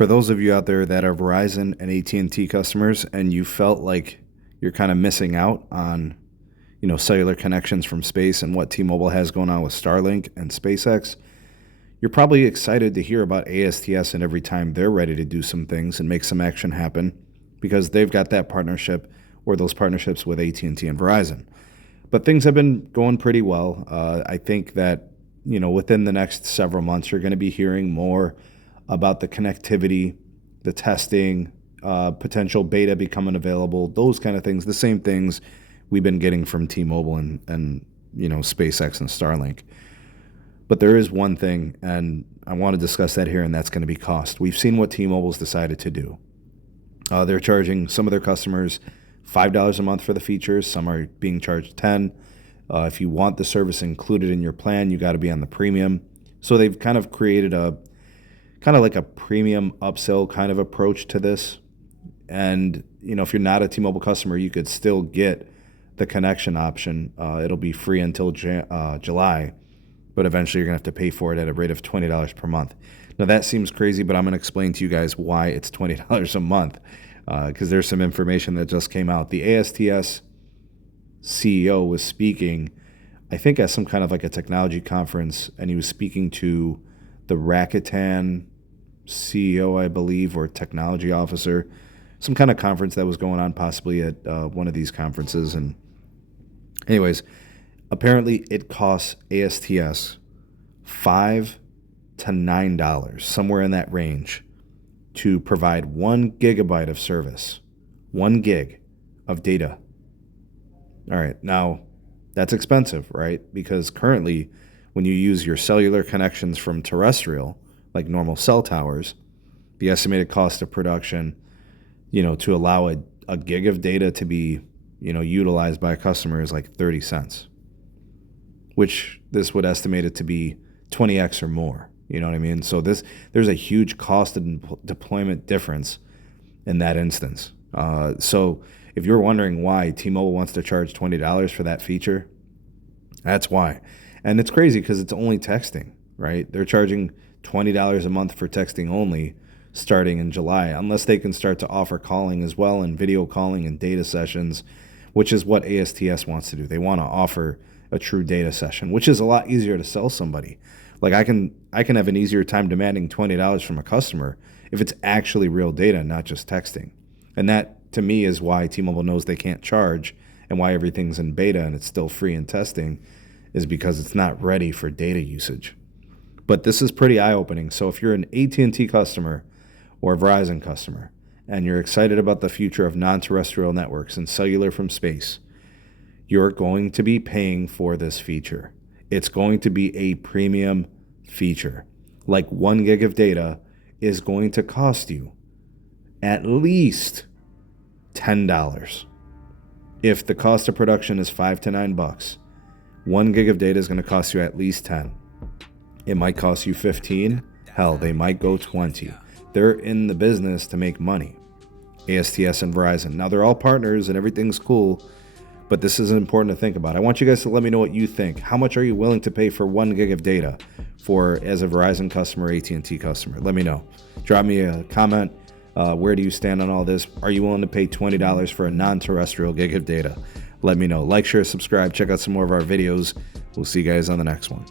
For those of you out there that are Verizon and AT&T customers and you felt like you're kind of missing out on, cellular connections from space and what T-Mobile has going on with Starlink and SpaceX, you're probably excited to hear about ASTS and every time they're ready to do some things and make some action happen because they've got that partnership or those partnerships with AT&T and Verizon. But things have been going pretty well. I think that, within the next several months, you're going to be hearing more about the connectivity, the testing, potential beta becoming available, those kind of things, the same things we've been getting from T-Mobile and SpaceX and Starlink. But there is one thing, and I want to discuss that here, and that's going to be cost. We've seen what T-Mobile's decided to do. They're charging some of their customers $5 a month for the features. Some are being charged $10. If you want the service included in your plan, you got to be on the premium. So they've kind of created a premium upsell kind of approach to this. And, if you're not a T-Mobile customer, you could still get the connection option. It'll be free until July, but eventually you're going to have to pay for it at a rate of $20 per month. Now, that seems crazy, but I'm going to explain to you guys why it's $20 a month, because there's some information that just came out. The ASTS CEO was speaking, I think, at some kind of like a technology conference, and he was speaking to the Rakuten CEO, I believe, or technology officer, some kind of conference that was going on possibly at one of these conferences. And anyways, apparently it costs ASTS $5 to $9, somewhere in that range, to provide 1 gigabyte of service, 1 gig of data. All right, now that's expensive, right? Because currently, when you use your cellular connections from terrestrial, like normal cell towers, the estimated cost of production, to allow a gig of data to be, utilized by a customer is like 30 cents, which this would estimate it to be 20x or more. You know what I mean? So there's a huge cost and deployment difference in that instance. So if you're wondering why T-Mobile wants to charge $20 for that feature, that's why. And it's crazy because it's only texting, right? They're charging $20 a month for texting only starting in July, unless they can start to offer calling as well and video calling and data sessions, which is what ASTS wants to do. They want to offer a true data session, which is a lot easier to sell somebody. Like I can have an easier time demanding $20 from a customer if it's actually real data, not just texting. And that, to me, is why T-Mobile knows they can't charge and why everything's in beta and it's still free in testing, is because it's not ready for data usage. But this is pretty eye-opening. So if you're an AT&T customer or a Verizon customer and you're excited about the future of non-terrestrial networks and cellular from space, you're going to be paying for this feature. It's going to be a premium feature. Like 1 gig of data is going to cost you at least $10. If the cost of production is $5 to $9, 1 gig of data is going to cost you at least 10. It might cost you 15. Hell, they might go 20. They're in the business to make money. ASTS and Verizon. Now, they're all partners and everything's cool, but this is important to think about. I want you guys to let me know what you think. How much are you willing to pay for 1 gig of data as a Verizon customer, AT&T customer? Let me know. Drop me a comment. Where do you stand on all this? Are you willing to pay $20 for a non-terrestrial gig of data? Let me know. Like, share, subscribe. Check out some more of our videos. We'll see you guys on the next one.